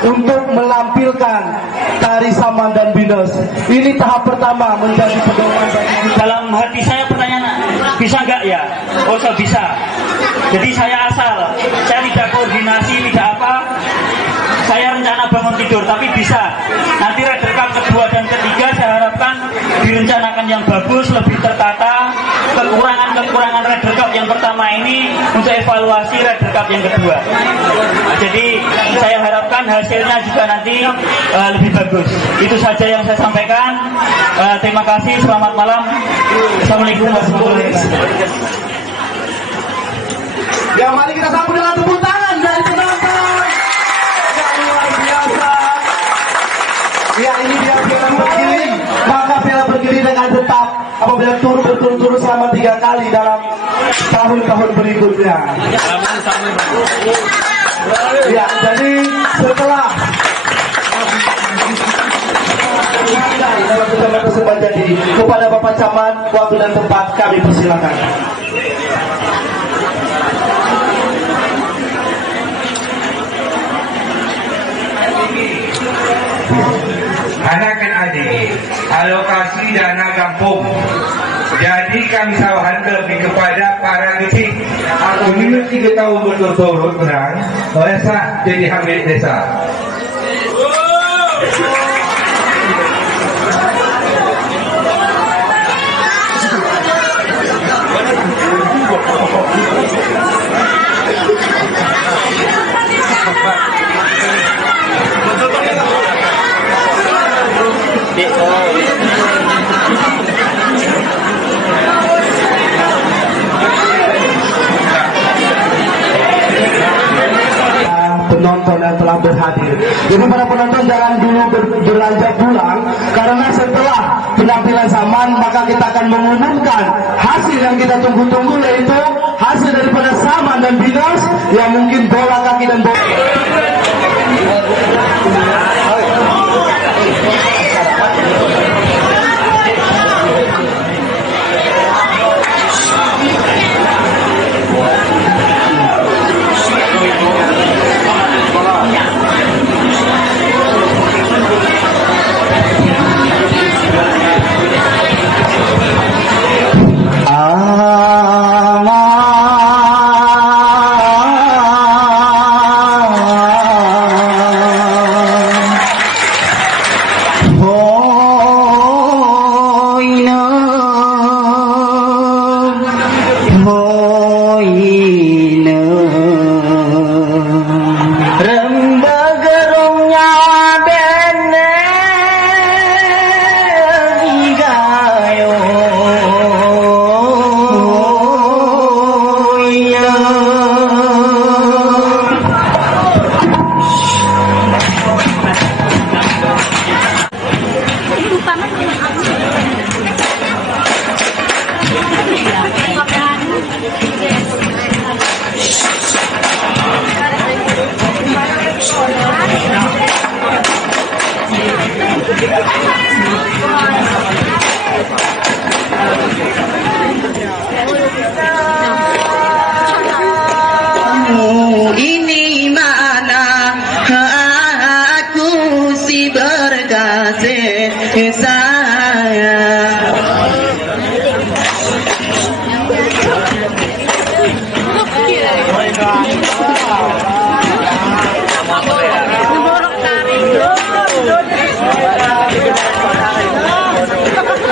untuk melampirkan tari Saman dan Binos. Ini tahap pertama menjadi pedoman bagi kita. Dalam hati saya pertanyaan, bisa nggak ya? Oh, saya bisa. Jadi saya asal, saya tidak koordinasi, tidak apa. Saya rencana bangun tidur, tapi bisa. Nanti Rider Cup kedua dan ketiga saya harapkan direncanakan yang bagus, lebih tertata. Kekurangan Rider Cup yang pertama ini untuk evaluasi Rider Cup yang kedua. Nah, jadi saya harapkan hasilnya juga nanti lebih bagus. Itu saja yang saya sampaikan. Terima kasih, selamat malam. Assalamualaikum warahmatullahi wabarakatuh. Ya, mari kita sambut dengan tepuk tangan dari penonton yang luar biasa. Ya, ini dia piala bergiling. Maka piala bergiling dengan tetap apabila turun berturut-turut selama 3 kali dalam tahun-tahun berikutnya. Ya, jadi setelah dalam pertemuan tersebut, jadi kepada Bapak Camat, waktu dan tempat kami persilakan. Anak dan adik, alokasi dana kampung. Jadi kami sawahan lebih kepada para bisik. Aku ini 3 tahun berturut-turut menang, desa jadi hamil desa. Penonton yang telah berhadir. Jadi para penonton jangan dulu beranjak pulang, karena setelah penampilan Saman maka kita akan mengumumkan hasil yang kita tunggu-tunggu, yaitu hasil daripada Saman dan Binos yang mungkin bola kaki dan bola. Ini mana aku si berkasih sayang. Terima kasih.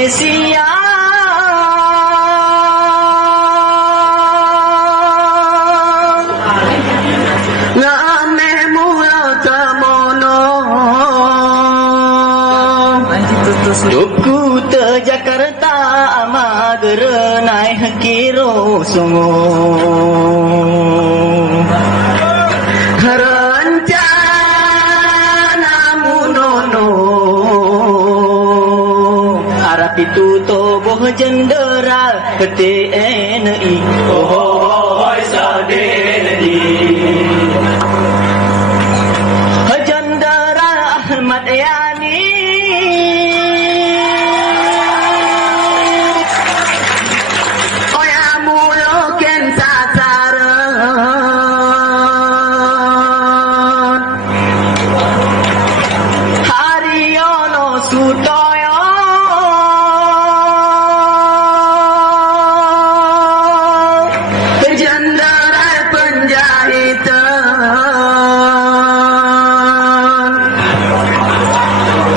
Indonesia. Ngame mula tamono Duku te Jakarta Magerenai Kiro Songo Rencana munono Arab itu toboh jenderal TNI Oh sadeni Jenderal Ahmad Yani Oya muloken sasaran Haryono Sutoyo Jenderal penjahitan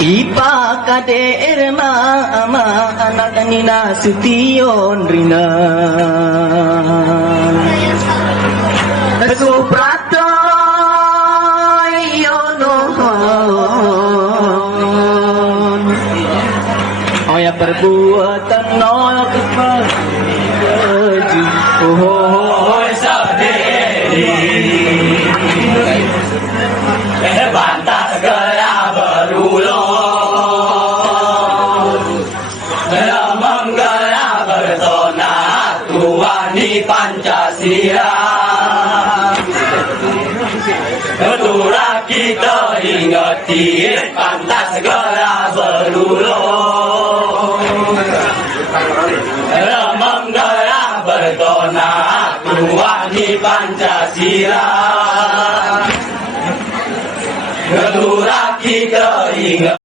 Ipa kader mama anak Nina Sution Rina Suprato Yono Oh ya perbuatan nolak keji Oh sadeni Bantah segera berulang Menggala bertona Tuani Pancasila Ketura kita ingati Pantas segera berulang Menggala bertona Tuani Pancasila Ketura kita ingat